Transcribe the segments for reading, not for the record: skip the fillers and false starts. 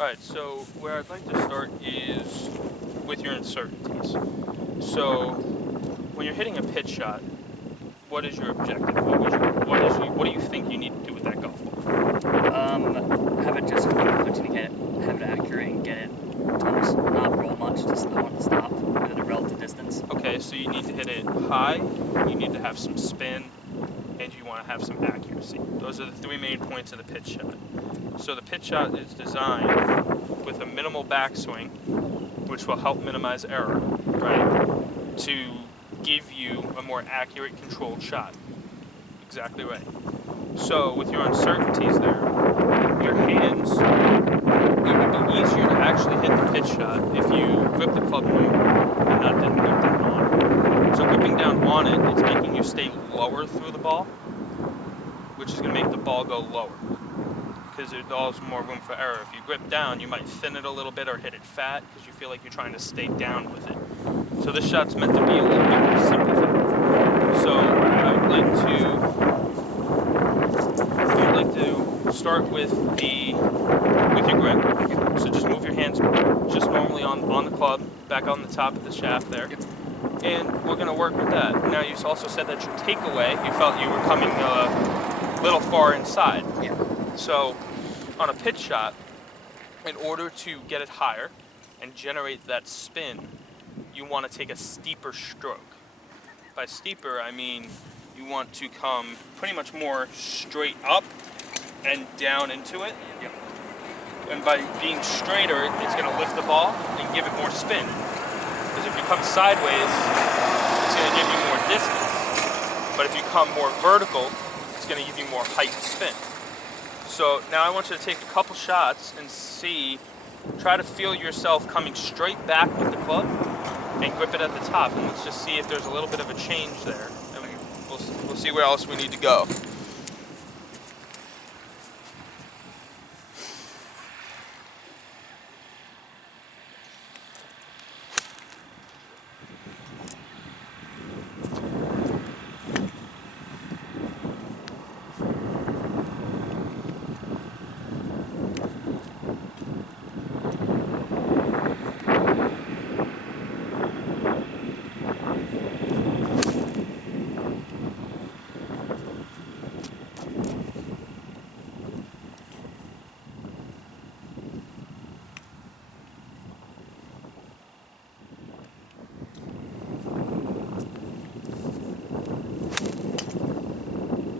Alright, so where I'd like to start is with your uncertainties. So when you're hitting a pitch shot, what is your objective? What do you think you need to do with that golf ball? Have it just keep punching to get it, have it accurate and get it to not roll much, just I want to stop within a relative distance. Okay, so you need to hit it high, you need to have some spin, and you want to have some accuracy. Those are the three main points of the pitch shot. So the pitch shot is designed with a minimal backswing, which will help minimize error, right? To give you a more accurate, controlled shot. Exactly right. So with your uncertainties there, your hands, it would be easier to actually hit the pitch shot if you grip the club wing and not then grip down on it. So gripping down on it, it's making you stay lower through the ball, which is going to make the ball go lower because there's also more room for error. If you grip down, you might thin it a little bit or hit it fat because you feel like you're trying to stay down with it. So this shot's meant to be a little bit more simplified. So I would like to start with your grip. So just move your hands just normally on the club, back on the top of the shaft there. Yep. And we're going to work with that. Now, you also said that your takeaway, you felt you were coming a little far inside. Yeah. So on a pitch shot, in order to get it higher and generate that spin, you want to take a steeper stroke. By steeper, I mean you want to come pretty much more straight up and down into it. Yep. And by being straighter, it's going to lift the ball and give it more spin. Because if you come sideways, it's going to give you more distance. But if you come more vertical, it's going to give you more height and spin. So now I want you to take a couple shots and try to feel yourself coming straight back with the club and grip it at the top. And let's just see if there's a little bit of a change there. And we'll see where else we need to go.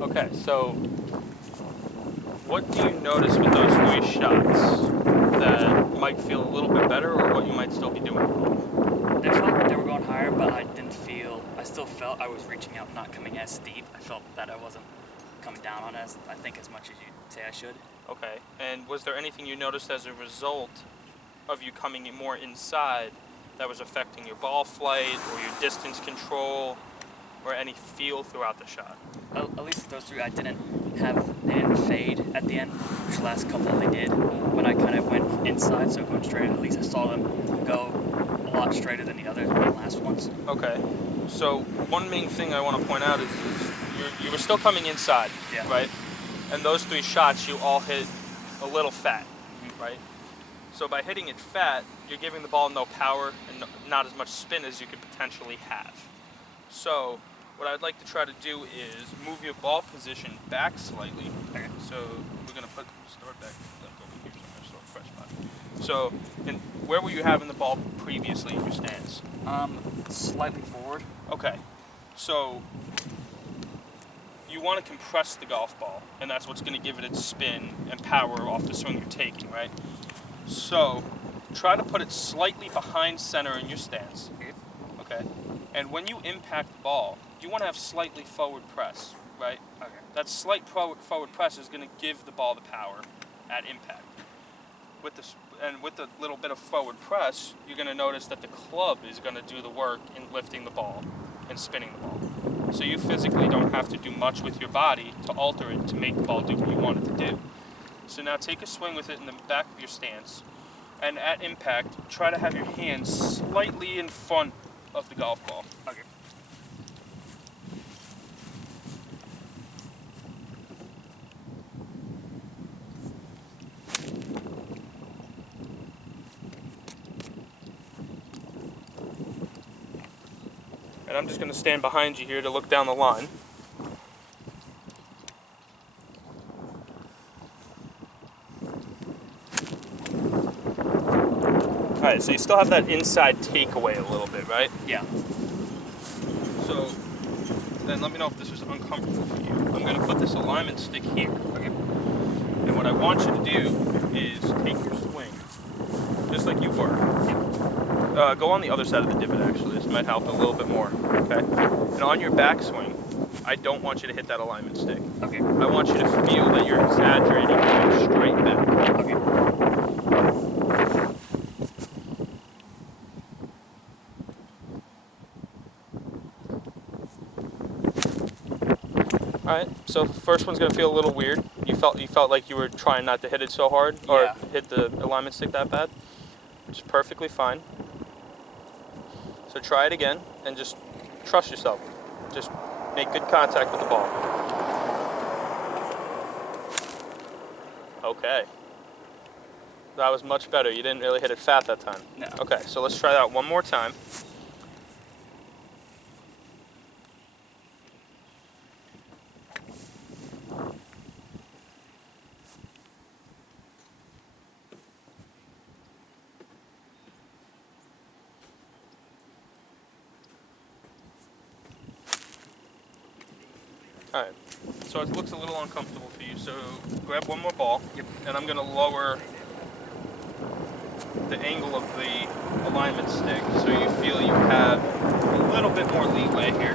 Okay, so what do you notice with those three shots that might feel a little bit better or what you might still be doing wrong? They felt they were going higher, but I still felt I was reaching out, not coming as steep. I felt that I wasn't coming down on as much as you'd say I should. Okay, and was there anything you noticed as a result of you coming more inside that was affecting your ball flight or your distance control or any feel throughout the shot? At least those three, they didn't fade at the end, which the last couple they did. When I kind of went inside, so going straight, at least I saw them go a lot straighter than the last ones. Okay, so one main thing I want to point out is you were still coming inside, Yeah. right? And those three shots you all hit a little fat, right? So by hitting it fat, you're giving the ball no power and not as much spin as you could potentially have. So what I'd like to try to do is move your ball position back slightly. Okay. So we're going to start back like over here somewhere, so a fresh spot. So, and where were you having the ball previously in your stance? Slightly forward. Okay, so you want to compress the golf ball, and that's what's going to give it its spin and power off the swing you're taking, right? So try to put it slightly behind center in your stance, okay? And when you impact the ball, you want to have slightly forward press, right? Okay. That slight forward press is going to give the ball the power at impact. With the little bit of forward press, you're going to notice that the club is going to do the work in lifting the ball and spinning the ball. So you physically don't have to do much with your body to alter it to make the ball do what you want it to do. So now take a swing with it in the back of your stance, and at impact, try to have your hands slightly in front of the golf ball. Okay. I'm just going to stand behind you here to look down the line. Alright, so you still have that inside takeaway a little bit, right? Yeah. So then let me know if this is uncomfortable for you. I'm going to put this alignment stick here. Okay. And what I want you to do is take your swing, just like you were. Go on the other side of the divot, actually. This might help a little bit more, okay? And on your backswing, I don't want you to hit that alignment stick. Okay. I want you to feel that you're exaggerating going straight back. Okay. Alright, so first one's gonna feel a little weird. You felt like you were trying not to hit it so hard or Yeah. hit the alignment stick that bad, which is perfectly fine. So try it again and just trust yourself. Just make good contact with the ball. Okay. That was much better. You didn't really hit it fat that time. No. Okay, so let's try that one more time. Alright, so it looks a little uncomfortable for you, so grab one more ball, Yep. and I'm going to lower the angle of the alignment stick so you feel you have a little bit more leeway here.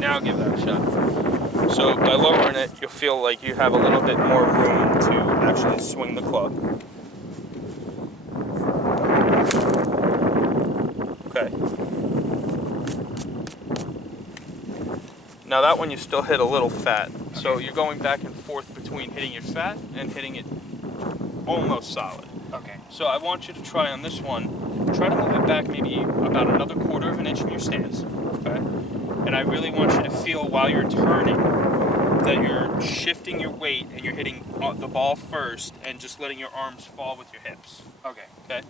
Now give that a shot. So by lowering it, you'll feel like you have a little bit more room to actually swing the club. Okay. Now that one you still hit a little fat. So you're going back and forth between hitting it fat and hitting it almost solid. Okay. So I want you to try on this one, try to move it back maybe about another 1/4 of an inch from your stance, okay? And I really want you to feel while you're turning that you're shifting your weight and you're hitting the ball first and just letting your arms fall with your hips, Okay. okay?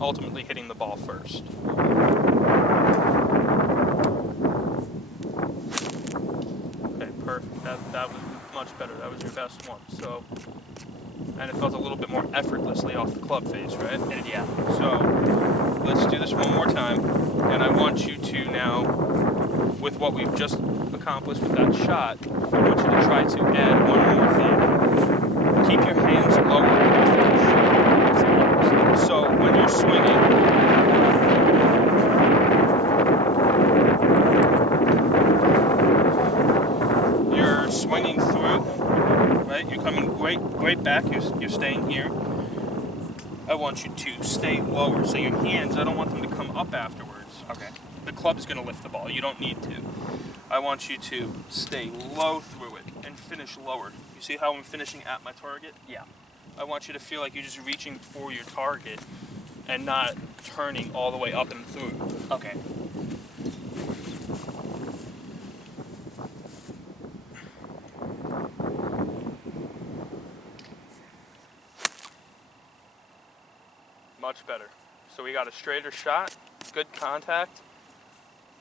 Ultimately hitting the ball first. Okay, perfect. That was much better. That was your best one. So, and it felt a little bit more effortlessly off the club face, right? And yeah. So, let's do this one more time. And I want you to now, with what we've just accomplished with that shot, I want you to try to add one more thing. Keep your hands lower. So when you're swinging, you're swinging through, right? You're coming right back. You're staying here. I want you to stay lower. So your hands, I don't want them to come up afterwards. Okay. The club is going to lift the ball. You don't need to. I want you to stay low through it and finish lower. You see how I'm finishing at my target? Yeah. I want you to feel like you're just reaching for your target and not turning all the way up and through. Okay. Much better. So we got a straighter shot, good contact,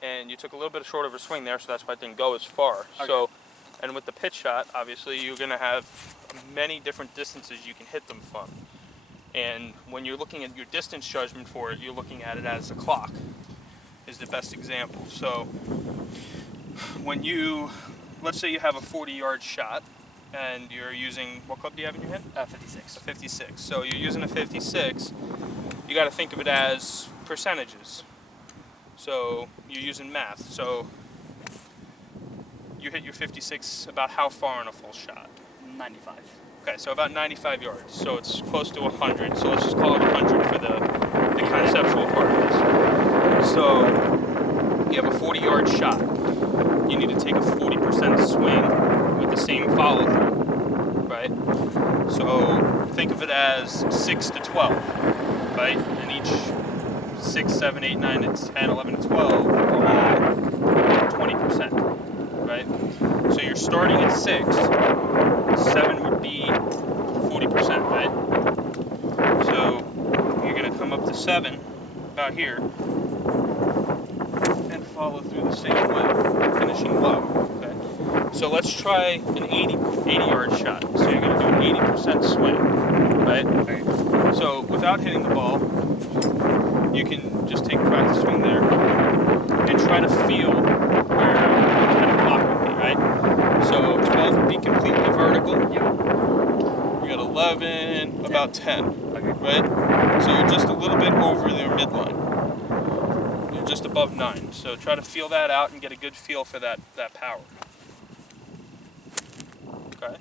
and you took a little bit short of a swing there, so that's why it didn't go as far. Okay. So, and with the pitch shot, obviously you're going to have many different distances you can hit them from. And when you're looking at your distance judgment for it, you're looking at it as a clock is the best example. So when you, let's say you have a 40-yard shot and you're using, what club do you have in your hand? 56. A 56. So you're using a 56, you got to think of it as percentages. So you're using math. So you hit your 56 about how far in a full shot? 95. Okay, so about 95 yards. So it's close to 100. So let's just call it 100 for the conceptual part of this. So you have a 40-yard shot. You need to take a 40% swing with the same follow through, right? So think of it as 6 to 12, right? And each 6, 7, 8, 9, and 10, 11, and 12 are 20%, right? So you're starting at 6. 7 would be 40%, right? So you're going to come up to 11, about here, and follow through the same way, finishing low. Okay. So let's try an 80-yard shot. So you're going to do an 80% swing, right? Okay. So without hitting the ball, you can just take a practice swing there and try to feel where the kind of pop would be, right? So 12 would be completely vertical. Yep. We got 11, about 10, Okay. right? So you're just a little bit over their midline. You're just above 9. So try to feel that out and get a good feel for that power. Okay.